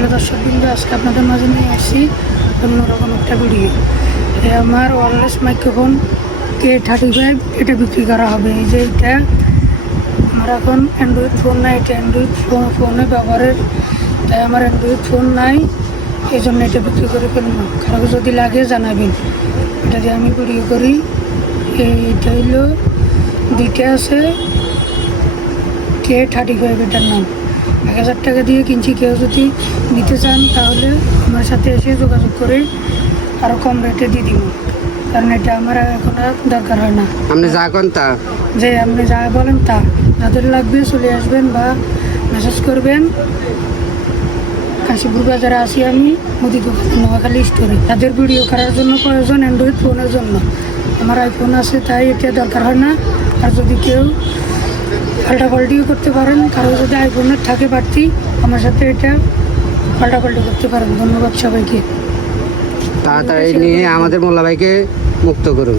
Hello দর্শক বিন্দু, আজকে আপনাদের মাঝে নিয়ে আসছি অন্যরকম একটা ভিডিও। আমার ওয়্যারলেস মাইক্রোফোন K35 এটা বিক্রি করা হবে। এই যে এটা আমার এখন অ্যান্ড্রয়েড ফোন নাই, এটা অ্যান্ড্রয়েড ফোনে ব্যবহারের, তাই আমার অ্যান্ড্রয়েড ফোন নাই, এই জন্য এটা বিক্রি করে ফেলবো। কারো যদি লাগে জানাবেন, এটা দিয়ে আমি ভিডিও করি। এইটা হইলো দুইটা আছে K35, এটার নাম 1000 টাকা দিয়ে কিনছি। কেউ যদি নিতে চান তাহলে আমার সাথে এসে যোগাযোগ করে আরও কম রেটে দিয়ে দিব, কারণ এটা আমার এখন আর দরকার হয় না। আপনি যা করেন তা, যে আপনি যা বলেন তা, যাদের লাগবে চলে আসবেন বা মেসেজ করবেন। কাশীপুর বাজারে আসি আমি, মুদি দোকান নোয়াখালী স্টোরে। তাদের ভিডিও করার জন্য প্রয়োজন অ্যান্ড্রয়েড ফোনের জন্য, আমার আইফোন আছে তাই এটা দরকার হয় না। আর যদি কেউ পাল্টাপাল্টিও করতে পারেন, কারো যদি আইফোনের থাকে বাড়তি, আমার সাথে এটা পাল্টাপাল্টি করতে পারেন। ধন্যবাদ সবাইকে। তাড়াতাড়ি নিয়ে আমাদের মোল্লা ভাইকে মুক্ত করুন।